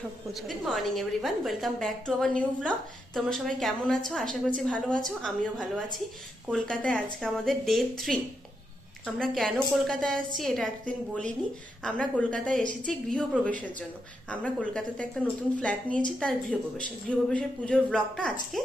সব গোছাবো। Good morning everyone, welcome back to our new blog. তোমরা সবাই কেমন আছো? আশা করছি ভালো আছো, আমিও ভালো আছি। কলকাতায় আজকে আমাদের ডে 3। আমরা কেন কলকাতায় আসছি এটা এতদিন বলিনি। আমরা কলকাতায় এসেছি গৃহপ্রবেশের জন্য। আমরা কলকাতাতে একটা নতুন ফ্ল্যাট নিয়েছি, তার গৃহপ্রবেশের পুজোর ব্লগটা আজকে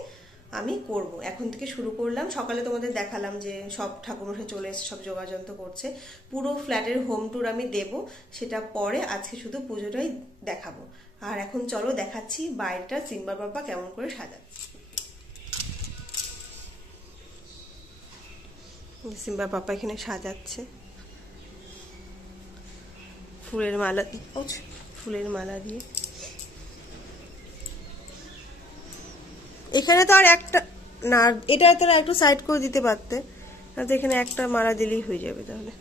আমি করব। এখন থেকে শুরু করলাম। সকালে তোমাদের দেখালাম যে সব ঠাকুরমশাই চলে এসে সব যোগাযন্ত্র করছে। পুরো ফ্ল্যাটের হোম ট্যুর আমি দেব, সেটা পরে। আজকে শুধু পুজোটাই দেখাবো। আর এখন চলো দেখাচ্ছি বাইরেটা সিম্বার বাবা কেমন করে সাজাচ্ছে। সিম্বার পাপা এখানে সাজাচ্ছে ফুলের মালা দিয়ে। এখানে তো আর একটা না, এটা তো একটু সাইড করে দিতে পারতে, তো এখানে একটা মালা দিলেই হয়ে যাবে। তাহলে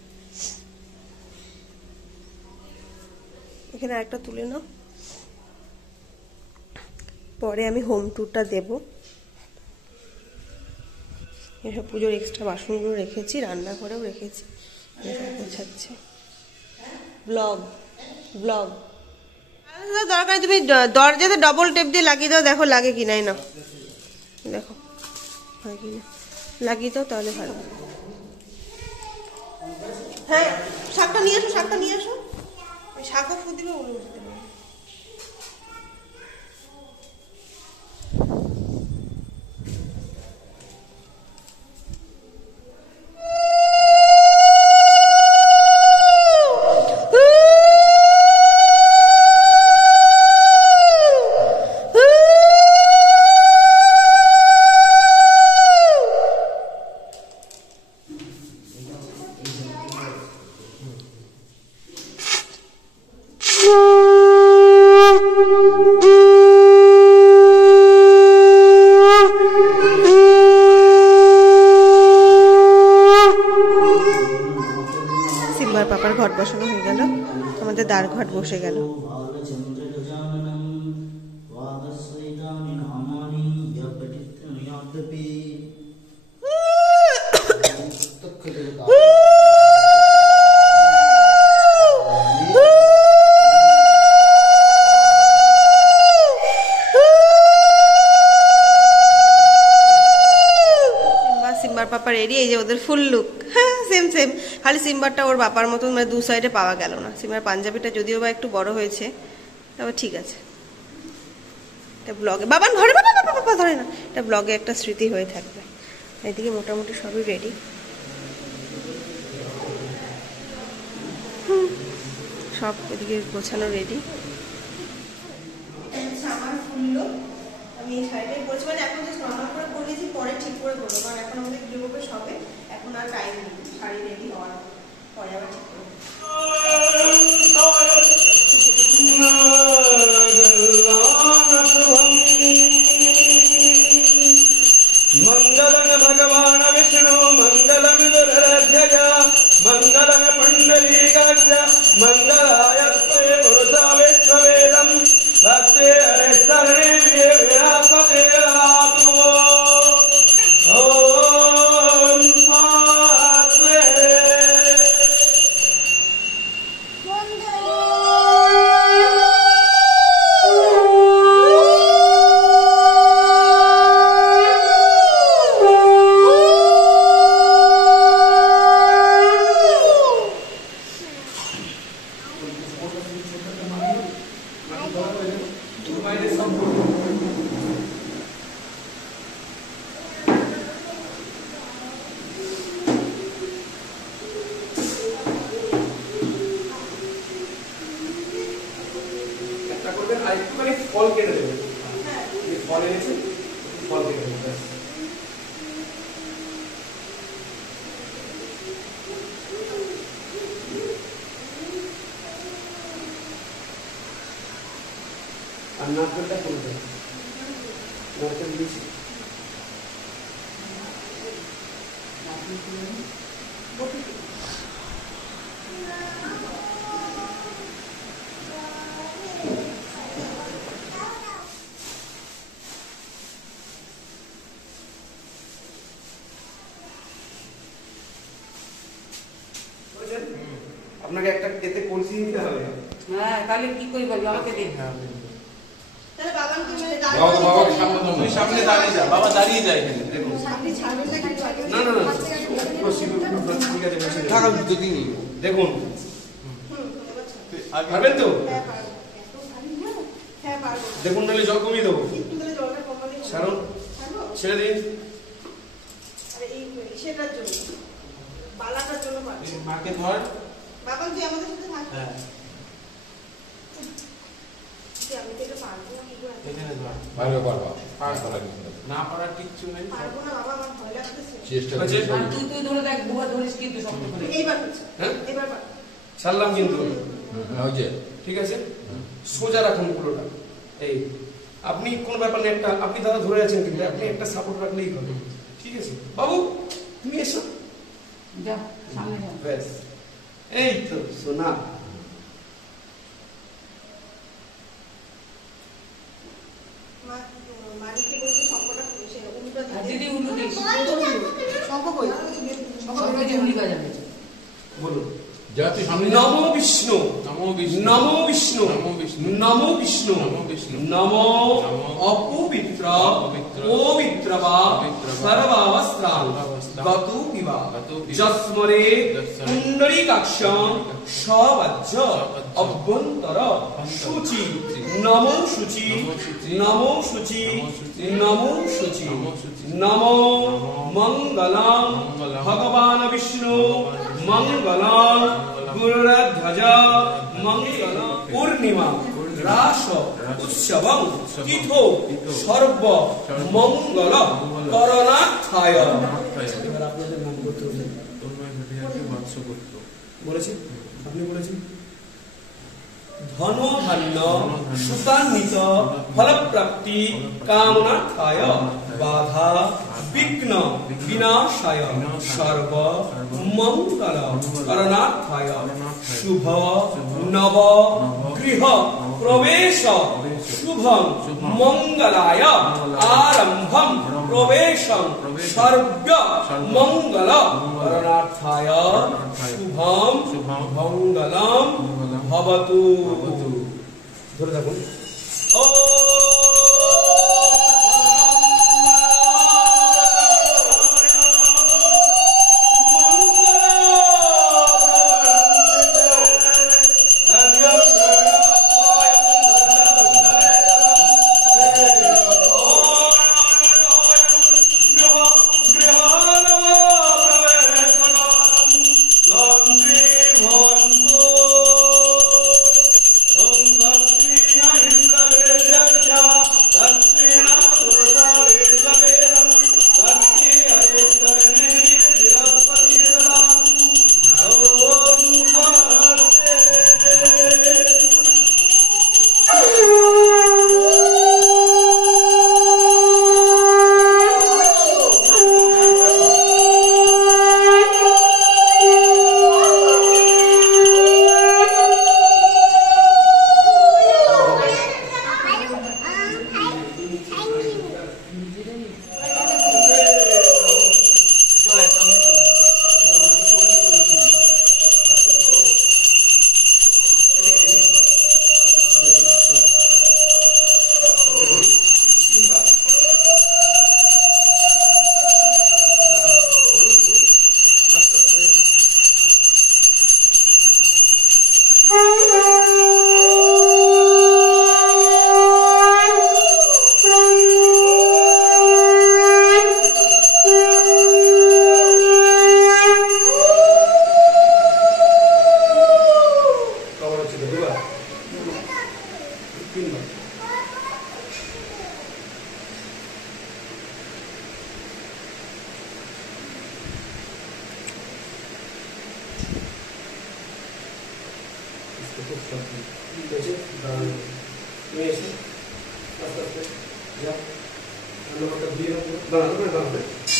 এখানে একটা তুলে নাও, পরে আমি হোম ট্যুরটা দেব। এসব পুজোর এক্সট্রা বাসনগুলো রেখেছি, রান্নাঘরেও রেখেছি, গোছাচ্ছি। ব্লগ দরকার, তুমি দরজাতে ডবল টেপ দিয়ে লাগিয়ে দাও, দেখো লাগে কিনাই না, দেখো হয় কিনা, লাগিয়ে দাও তাহলে ভালো। হ্যাঁ, শাকটা নিয়ে আসো, শাকও ফুল দিবে, উনি উঠতে পারবে। পাপার ঘট বসানো হয়ে গেল, আমাদের দ্বার ঘট বসে গেল। সিম্বার পাপা রেডি, এই যে ওদের ফুল লুক, হ্যাঁ সেম খালি সিম্বারটা ওর বাবার মতন, মানে দু সাইডে পাওয়া গেল না। সিম্বার পাঞ্জাবিটা যদিও বা একটু বড় হয়েছে, তবে ঠিক আছে। এটা ব্লগে বাবান ঘরে বাবা ধরে না, এটা ব্লগে একটা স্মৃতি হয়ে থাকবে। এদিকে মোটামুটি সবই রেডি, সব এদিকে গোছানো রেডি। আমার ফুল লুক আমি এই শাড়িটাই পরেছি, মানে এখন জাস্ট নর্মাল করে পরিয়েছি, পরে ঠিক করে করবো, কারণ এখন আমাদের গৃহপ্রবেশ হবে, এখন আর টাইম নেই শাড়ি রেডি হওয়ার, পরে আবার ঠিক করবো। मंगलं भगवान विष्णु मंगलं गुरुराध्याय मंगलं पुंडरीकाक्ष मंगलाय ते पुरुषा विश्ववेदं भक्ते हरिशरणे प्रिय विरासते रातु ओम सात्वे फल केटे देबे ये फल এনেছে फल केटे देबे আর নারকেলটা করে দেবে, নারকেল দিয়েছি। আপনাকে একটা কেতে কলসি নিতে হবে। হ্যাঁ, তাহলে কি কই বলবো আমাকে দে। বাবাকে সামনে দাও। তুই সামনে দাঁড়িয়ে যা, বাবা দাঁড়িয়ে যায় এখানে দেখুন। না না না ঠিক আছে বসে থাকা যদি নেই দেখুন পারবেন তো? দেখুন নাহলে জল কমিয়ে দেবো। সারণ ছেড়ে দিন। মাকে ধর। হ্যাঁ এখানে ধর। পারবে পারবা না পারার কিচ্ছু নেই। চেষ্টা আচ্ছা, করছি। তুই ধরে দেখ, বুয়া ধরিস কিন্তু শক্ত করে। হ্যাঁ ছাড়লাম কিন্তু হয়েছে ঠিক আছে। সোজা রাখুন পুরোটা। এই আপনি কোন ব্যাপার নেই, একটা আপনি দাদা ধরে আছেন কিন্তু আপনি একটা সাপোর্ট রাখলেই হবে। ঠিক আছে বাবু তুমি এসো। যা সামনে যা। ব্যাস এই তো সোনা। আর দিদি উল্টো দিস। সবকিছু উল্লি বাজাবে। বলুন যা তুই সামনে যা। নমো বিষ্ণু নমো বিষ্ণু নমো বিষ্ণু নমো বিষ্ণু নমো বিষ্ণু নমো বিষ্ণু নমো নমো অপবিত্র অপবিত্র পবিত্র বা পবিত্র বা সর্বাবস্থান সর্বাবস্থান গতু বিবা গতু বিবা যস্মরে যস্মরে পুণ্ডরীকাক্ষং সবজ্জ সবজ্জ অভ্যন্তর অভ্যন্তর শুচি শুচি নমো শুচি নমো শুচি নমো শুচি নমো নমো শুচি শুচি নমো শুচি নমো নমো মঙ্গলম মঙ্গলম ভগবান বিষ্ণু ভগবান মঙ্গলম মঙ্গলম গুরুধ্বজ মঙ্গলম পূর্ণিমা রাস উৎসবং তিথো সর্ব মঙ্গল করণার্থায়। এবার আপনাদের নাম করতে হবে। বলেছি আপনি বলেছেন ধন ধান্য সুতান্বিত ফলপ্রাপ্তি কামনার্থায় বাধা বিঘ্ন বিনাশায় সর্ব মঙ্গল করণার্থায় শুভ নব গৃহ প্রবেশ শুভম মঙ্গলায় আরম্ভম প্রবেশম সর্ব মঙ্গল করণার্থায় শুভম মঙ্গলম ভবতু। ধরে থাকুন।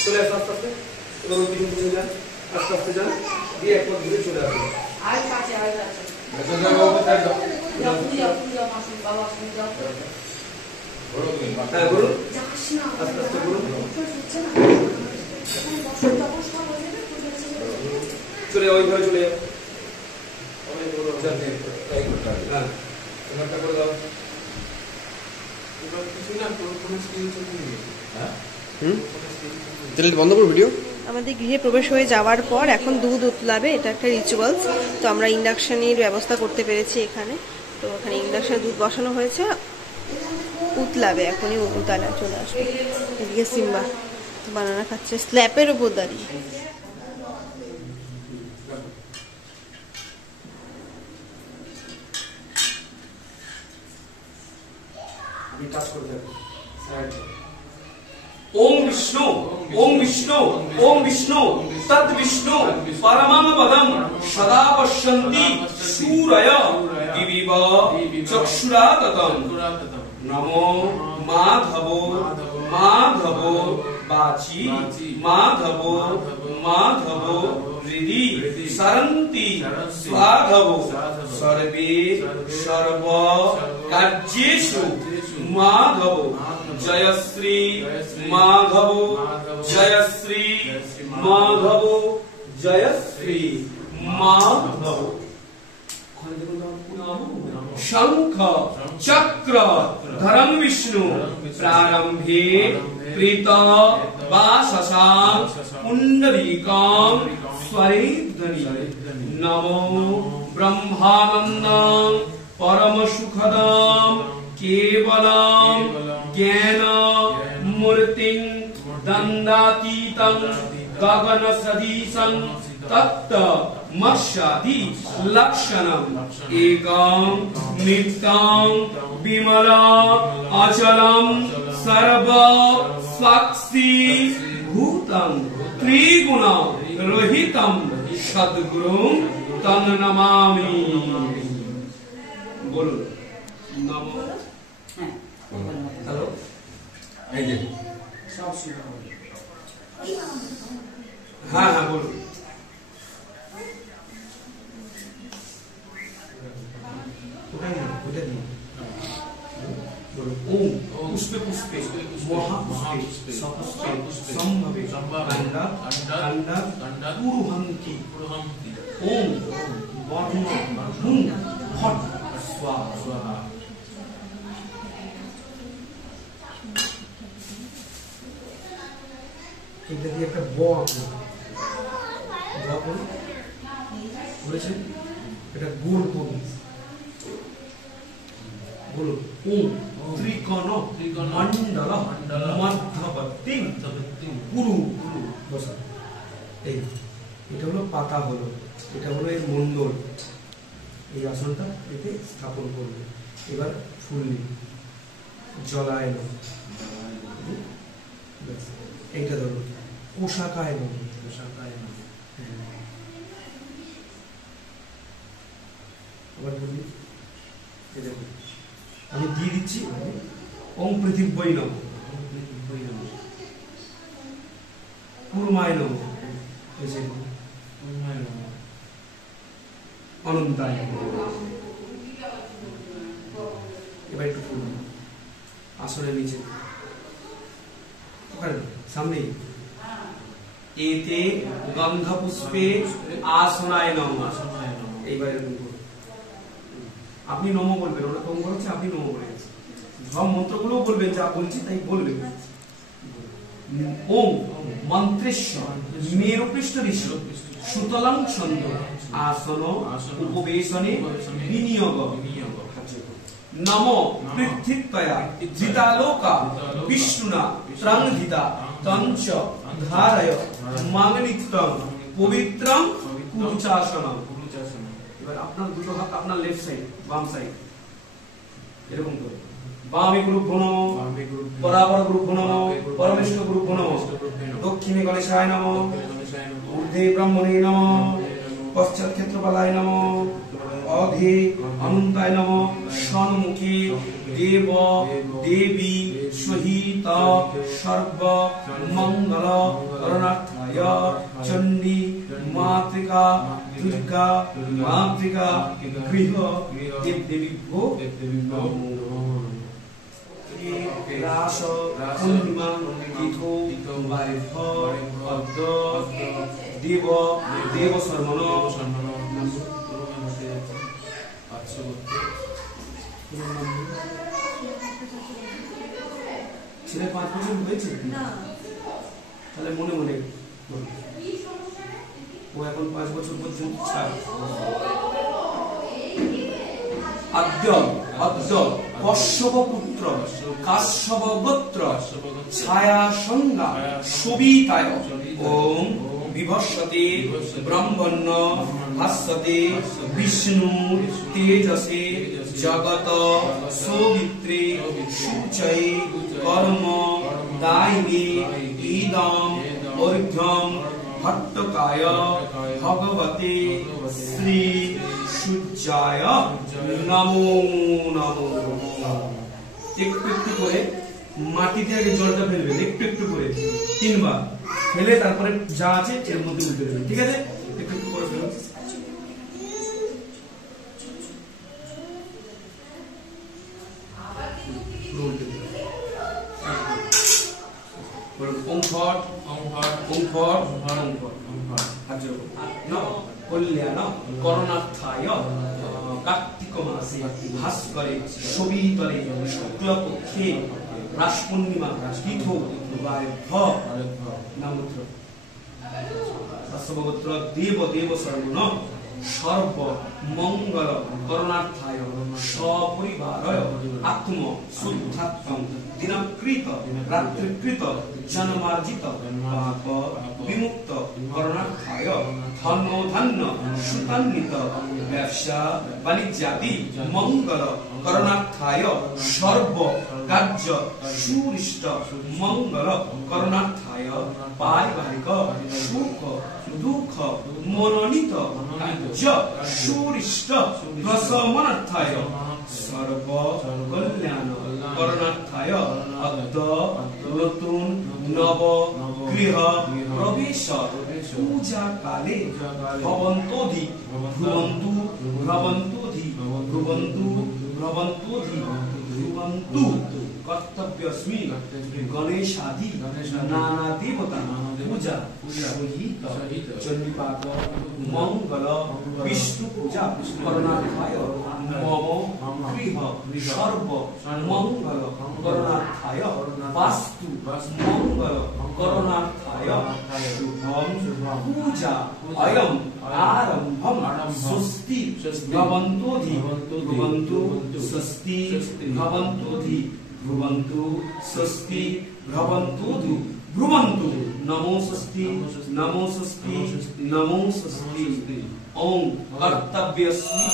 চলে আসো আস্তে আস্তে, এবার ওই পিছন পিছন যান, আস্তে আস্তে যান, দিয়ে এক পথ ঘুরে চলে আসবেন। আর কাছে আর কাছে আচ্ছা যাও কোথায় যাও যাও পূজা মাসুম বাবা শুনে যাও বলো তুমি হ্যাঁ বলুন, যাস না আস্তে আস্তে বলুন। চলে ওই ঘরে চলে যাও। যান, এই করতে হবে হ্যাঁ, এখানটা করে দাও। তাহলে বন্ধ করো ভিডিও। আমাদের গৃহে প্রবেশ হয়ে যাওয়ার পর এখন দুধ উতলাবে, এটা একটা রিচুয়ালস। তো আমরা ইন্ডাকশনের ব্যবস্থা করতে পেরেছি এখানে। তো এখানে ইন্ডাকশনে দুধ বসানো হয়েছে, উতলাবে, এখনই উতলা চলে আসবে। এদিকে সিম্বা বানানা খাচ্ছে স্ল্যাপের উপর দাঁড়িয়ে। ओम विष्णु ओम विष्णु ओम विष्णु तद विष्णु परमं पदम सदा पश्यन्ति सूरय दिविव चक्षुरा ततम नमो माधवो माधवो वाची माधवो माधवो हृदि सरन्ति स्वाधवो सर्वे सर्व कार्येषु माधवो जयश्री माधवो जयश्री माधवो जयश्री माधवो शंख चक्र धरम विष्णु प्रारंभे प्रीत वाससा पुंडरीकां स्वरिध्वनि नमो ब्रह्मानन्दं परम सुखदं केवलं ज्ञान मूर्तिं दण्डातीतं गगन सदीशं तत्त मर्षादि लक्षणम् एकं नित्यं विमला अचलं सर्व साक्षी भूतं त्रिगुण रहितं सद्गुरुं तं नमामि। बोलो नमो। हेलो এই যে हाँ हाँ बोलो। ओम पुष्पे पुष्पे महापुष्पे सपुष्पे संभवे अंड पुरुहंति ओम वर्ण हुं फट स्वाहा। এটা দিয়ে একটা ব বলেছে, এটা গোল করুন। বলো ওম ত্রিকোণ মণ্ডল মধ্যবর্তী গুরু বসা। এই এটা হলো পাতা, হলো এটা হলো এর মণ্ডল। এই আসনটা এতে স্থাপন করবে। এবার ফুল নিন, জলায় না, এইটা ধরো পোশাকায় না, পোশাকায় না। আবার বলি, দেখুন আমি দিয়ে দিচ্ছি ওম পৃথিবী নম, কুর্মায় নম, অনন্তায়। এবার একটু ফুল আসনের নিচে সামনে এতে গন্ধ পুষ্পে আসনায় নম। এইবার আপনি নম বলবেন, ওরা কম বলছে, আপনি নম বলেছেন। সব মন্ত্রগুলো বলবেন, যা বলছি তাই বলবেন। ওম মন্ত্রেশ্বর মেরুপৃষ্ঠ ঋষি সুতলাং ছন্দ আসন উপবেশনে বিনিয়োগ নমো পৃথিবীতয়া জিতালোকা বিষ্ণুনা ত্রাংধিতা তঞ্চ ধারয় মাগনিত্যং পবিত্রং কুরুচাসনম। এবার আপনার দুটো হাত আপনার লেফট সাইড, বাম সাইড, এরকম করে বামে গুরুভ্যো নমঃ, পরাপর গুরুভ্যো নমঃ, পরমেষ্ঠ গুরুভ্যো নমঃ, দক্ষিণে গণেশায় নমঃ, ঊর্ধ্বে ব্রহ্মণে নমঃ, পশ্চাৎ ক্ষেত্রপালায় নমঃ, অধে অনন্তায় নমঃ, সম্মুখে দেব দেবী সহিত সর্ব মঙ্গল করণার্থায় চণ্ডী মাতৃকা দুর্গা মাতৃকা গৃহ দেবদেবীভ্যো নমঃ। রাস পূর্ণিমা তিথো বারেভ্য অদ্য দেব দেব শর্মণ ছেলে 5 বছর হয়েছে না তাহলে মনে মনে বলবে। ও এখন 5 বছর পর্যন্ত ছাড়। আদ্য অদ্য কশ্যপ পুত্র কাশ্যপ গোত্র ছায়া সংজ্ঞা সবিতায় ওম বিভস্বতে ব্রহ্মণ্য ভাস্বতে বিষ্ণু তেজসে জগত সৌমিত্রে শুচয়ে কর্ম দায়িনে ইদম অর্ঘ্যম ভট্টকায় ভগবতে শ্রী সূর্যায় নমো নমো। একটু একটু করে মাটিতে আগে জলটা ফেলবেন, একটু একটু করে 3 বার ফেলে তারপরে যা আছে এর মধ্যে উল্টে দেবেন, ঠিক আছে? একটু একটু করে ফেলুন। ওম ফট কল্যাণ করণার্থায় কার্তিক মাসে ভাস্করে সবিতরে শুক্লপক্ষে রাস পূর্ণিমা তিথো নামোত্র সর্বত্র দেব দেব সর্বণ সর্ব মঙ্গল করণার্থায় সপরিবারয় আত্ম শুদ্ধাত্মং দিনকৃত রাত্রিকৃত জন্মার্জিত পাপ বিমুক্ত করণার্থায় ধন্য ধন্য সুতান্বিত ব্যবসা বাণিজ্যাদি মঙ্গল করণার্থায় সর্ব কার্য সুরিষ্ট মঙ্গল করণার্থায় পারিবারিক সুখ দুঃখ মনোনীত কার্য সুরিষ্ট প্রশমনার্থায় সর্ব কল্যাণ করণার্থায় অদ্য নতুন নব গৃহ প্রবেশ পূজা কালে ভবন্তোধি ভ্রুবন্তু ভ্রবন্তোধি ভ্রুবন্তু ভ্রবন্তোধি ভ্রুবন্তু কর্তব্যস্মি গণেশাদি নানা দেবতা পূজা সহিত চণ্ডীপাঠ মঙ্গল বিষ্ণু পূজা করণার্থায় মম গৃহ সর্ব মঙ্গল করণার্থায় বাস্তু মঙ্গল করণার্থায় শুভম পূজা অয়ম আরম্ভম স্বস্তি ভবন্তোধি ভবন্তু স্বস্তি ভবন্তোধি ভ্রুবন্তু স্বস্তি ভ্রবন্তোধি ভ্রুবন্তু নমো স্বস্তি নমো স্বস্তি নমো স্বস্তি। ওম কর্তব্যস্মি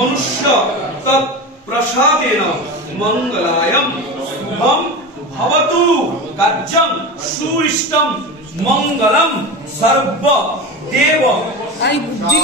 मनुष्य तत्प्रसादेन मंगलायम शुभम भवतु कार्यं सुइष्टं मंगलम सर्व देव। आई बुद्धि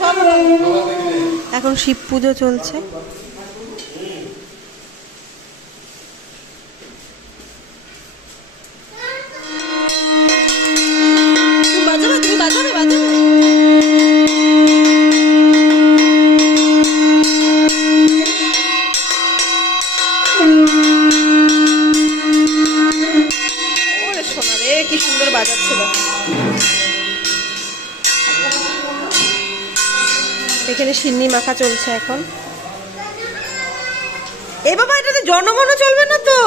সব এখন শিব পুজো চলছে। তুমি বাজাবে ওরে সোনা রে, কি সুন্দর বাজাচ্ছিল। এখানে সিন্নি মাখা চলছে এখন। এ বাবা, এটাতে জনগণ চলবে না তো?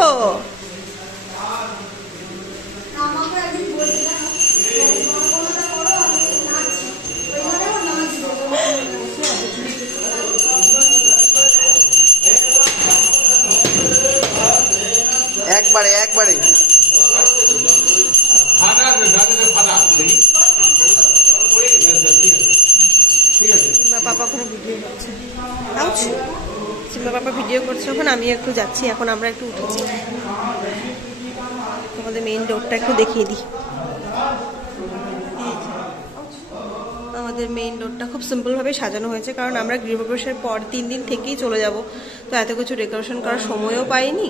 একবারে সিম্বা পাপা ওখানে ভিডিও করছে। সিম্বা পাপা ভিডিও করছে ওখানে, আমি একটু যাচ্ছি। এখন আমরা একটু উঠেছি, তোমাদের মেইন ডোরটা একটু দেখিয়ে দিই। আমাদের মেইন ডোরটা খুব সিম্পলভাবে সাজানো হয়েছে, কারণ আমরা গৃহপ্রবেশের পর 3 দিন থেকেই চলে যাব, তো এত কিছু ডেকোরেশন করার সময়ও পাইনি।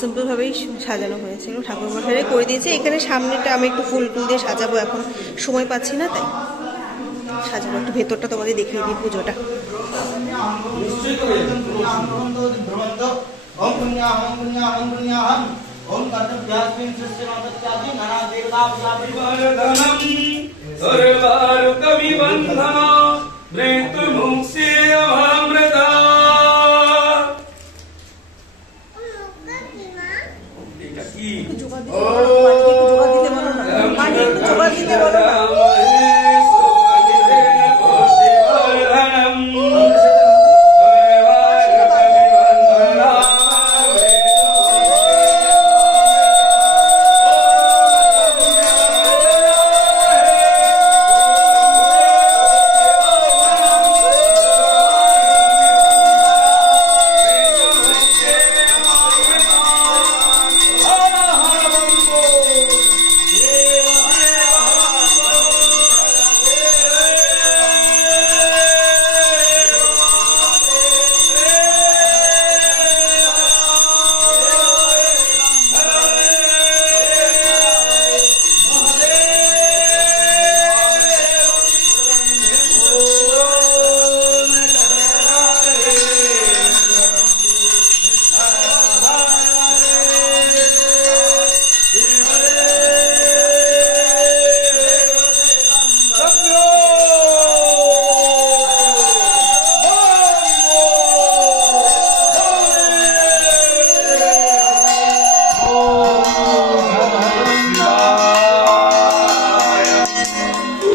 সিম্পলভাবেই সাজানো হয়েছে, ঠাকুর মশাই করে দিয়েছে। এখানে সামনেটা আমি একটু ফুল দিয়ে সাজাবো, এখন সময় পাচ্ছি না তাই সাজাবো। একটু ভেতরটা তোমাদের দেখিয়ে দিই পুজোটা।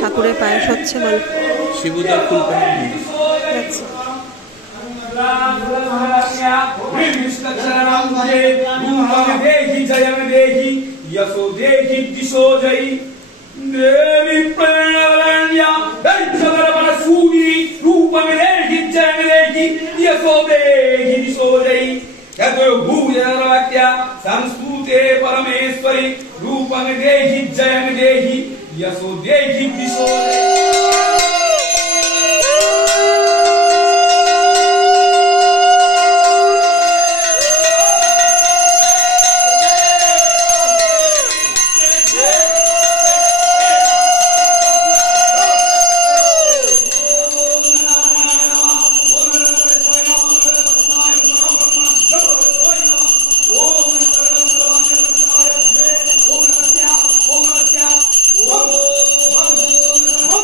ঠাকুরের পায়েস হচ্ছে, বল শিবুদার ফুল संस्तुते परमेश्वरी रूपं देहि जयं देहि यशो देहि दिशो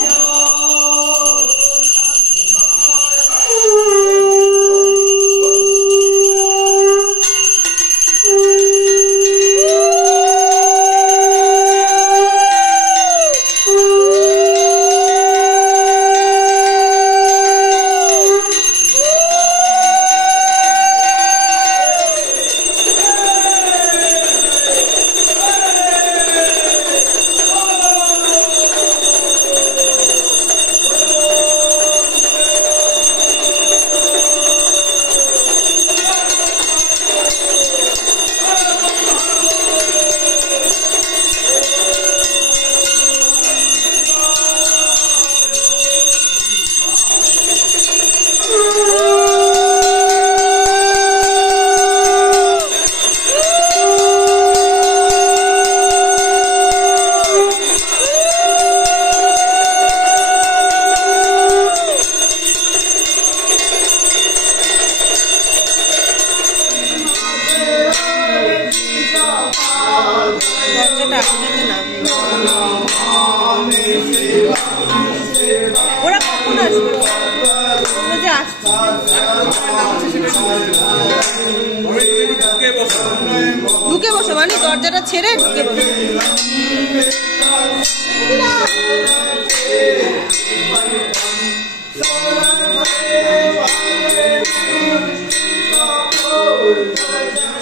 Oh, ঢুকে বসো মানে দরজাটা ছেড়ে ঢুকে বসো।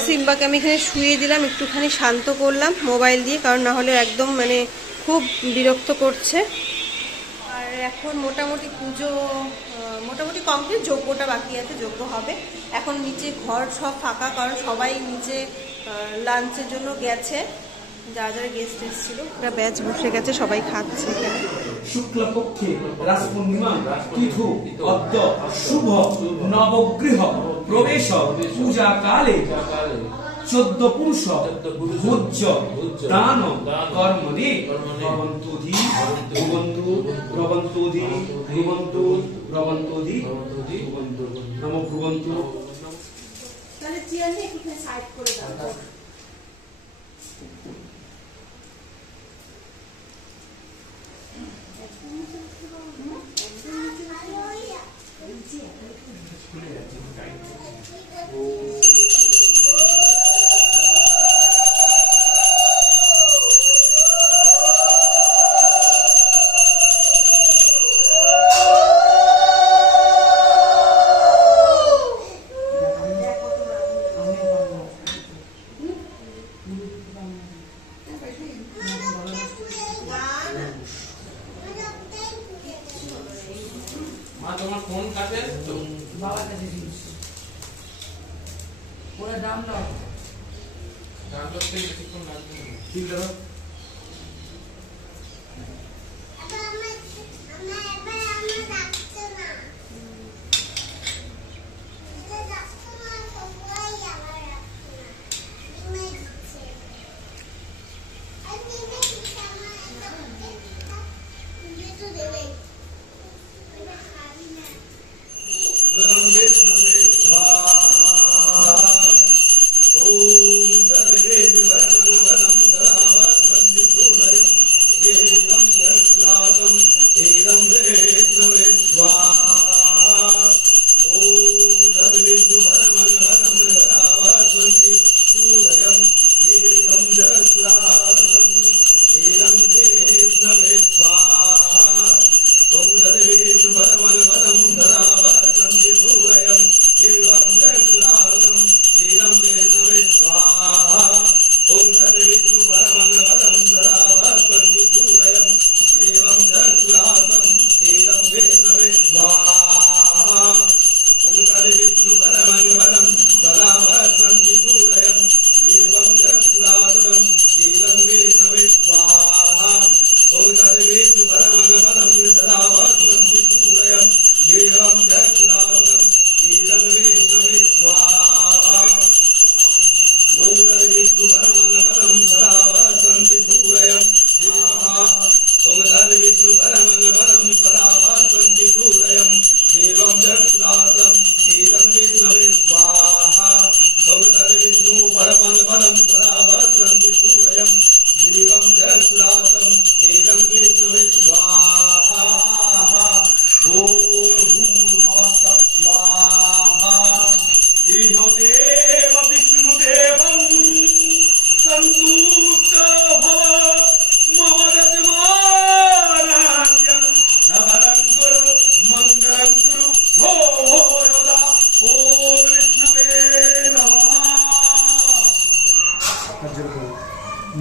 সিম্বাকে আমি এখানে শুয়ে দিলাম, একটুখানি শান্ত করলাম মোবাইল দিয়ে, কারণ না হলে একদম মানে খুব বিরক্ত করছে। আর এখন মোটামুটি পুজো মোটামুটি কমপ্লিট, যজ্ঞটা বাকি আছে, যজ্ঞ হবে। এখন নিচে ঘর সব ফাঁকা, কারণ সবাই নিচে লাঞ্চের জন্য গেছে, যারা যারা গেস্ট এসেছিল ওরা ব্যাচ বসে গেছে, সবাই খাচ্ছে। শুক্লপক্ষে রাস পূর্ণিমা তিথু অদ্য শুভ নবগৃহ প্রবেশ পূজা কালে 14 পুরুষ ভোজ্য দান কর্মণি ভবন্তুধি ভবন্তু ভবন্তুধি ভবন্তু ভবন্তুধি ভবন্তু নমো ভবন্তু। তাহলে চেয়ার নিয়ে একটু সাইড করে দাও। তোমার ফোন কাছে বাবার কাছে দিস ওরা দাম দাও দাম করতে বেশিক্ষণ লাগবে না। ঠিক দাদা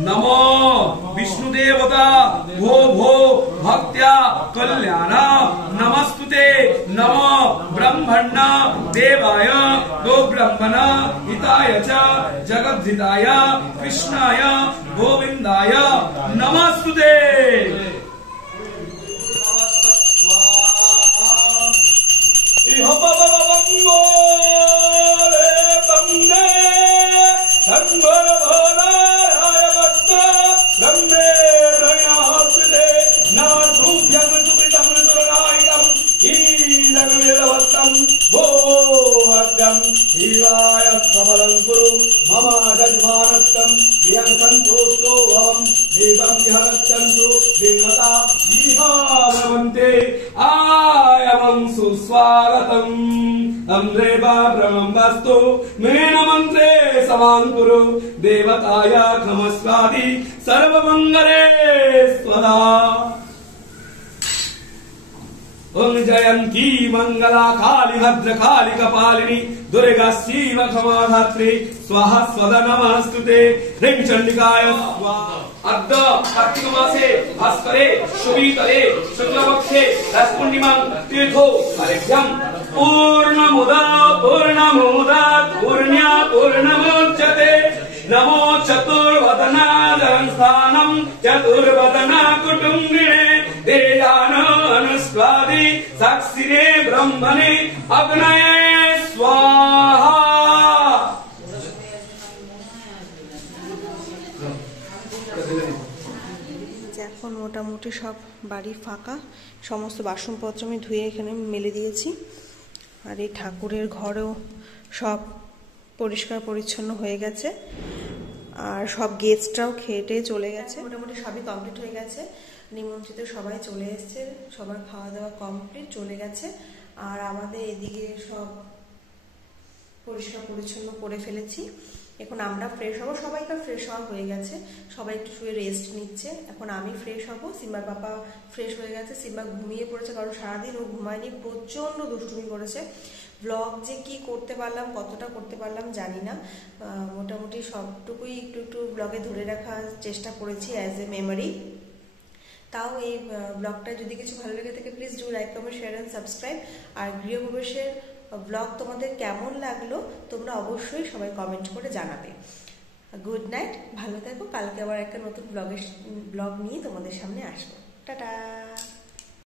नमो विष्णु देवता भो भो भक्त्या कल्याण नमस्तुते नमो ब्रह्मण्ण देवाय गो ब्रह्मण हिताय च जगद्धिताय कृष्णाय गोविंदाय नमस्तुते। सुस्वागतम् तन्द्रेवा ब्रह्मस्तु मेन मन्त्रे सवान् कुरु देवताय खमस्वादि सर्वमङ्गले स्वदा। ओम जयंती मंगला काली भद्र काली कपालिनी दुर्गा शिव क्षमा धात्री स्वाहा स्वदा नमस्तुते। ह्रीं चंडिकाय स्वाहा। अद्य कार्तिक मासे भास्करे शुभीतरे शुक्लपक्षे रसपूर्णिमां तीर्थो अर्घ्यं पूर्णमुदात् पूर्ण्यात् पूर्णमुच्यते। नमो चतुर्वदनादंस्थानं चतुर्वदना कुटुम्बिने देयानुस्वादि साक्षिणे ब्रह्मणे अग्नये स्वाहा। এখন মোটামুটি সব বাড়ি ফাঁকা, সমস্ত বাসনপত্র আমি ধুয়ে এখানে মেলে দিয়েছি। আর এই ঠাকুরের ঘরেও সব পরিষ্কার পরিচ্ছন্ন হয়ে গেছে, আর সব গেস্টরাও খেয়ে চলে গেছে। মোটামুটি সবই কমপ্লিট হয়ে গেছে, নিমন্ত্রিত সবাই চলে এসছে, সবার খাওয়া দাওয়া কমপ্লিট চলে গেছে। আর আমাদের এদিকে সব পরিষ্কার পরিচ্ছন্ন করে ফেলেছি। এখন আমরা ফ্রেশ হব, সবাইকার ফ্রেশ হওয়া হয়ে গেছে, সবাই একটু শুয়ে রেস্ট নিচ্ছে। এখন আমি ফ্রেশ হব, সিম্বার পাপা ফ্রেশ হয়ে গেছে, সিম্বা ঘুমিয়ে পড়েছে, কারণ সারাদিন ও ঘুমায়নি, প্রচণ্ড দুষ্টুমি করেছে। ব্লগ যে কি করতে পারলাম, কতটা করতে পারলাম জানি না, মোটামুটি সবটুকুই একটু একটু ব্লগে ধরে রাখার চেষ্টা করেছি অ্যাজ এ মেমোরি। তাও এই ব্লগটা যদি কিছু ভালো লেগে থাকে please do like, comment, share and subscribe. আর গৃহপ্রবেশের ব্লগ তোমাদের কেমন লাগলো তোমরা অবশ্যই সবাই কমেন্ট করে জানাবে। গুড নাইট, ভালো থাকো, কালকে আবার একটা নতুন ব্লগ নিয়ে তোমাদের সামনে আসবো। টাটা।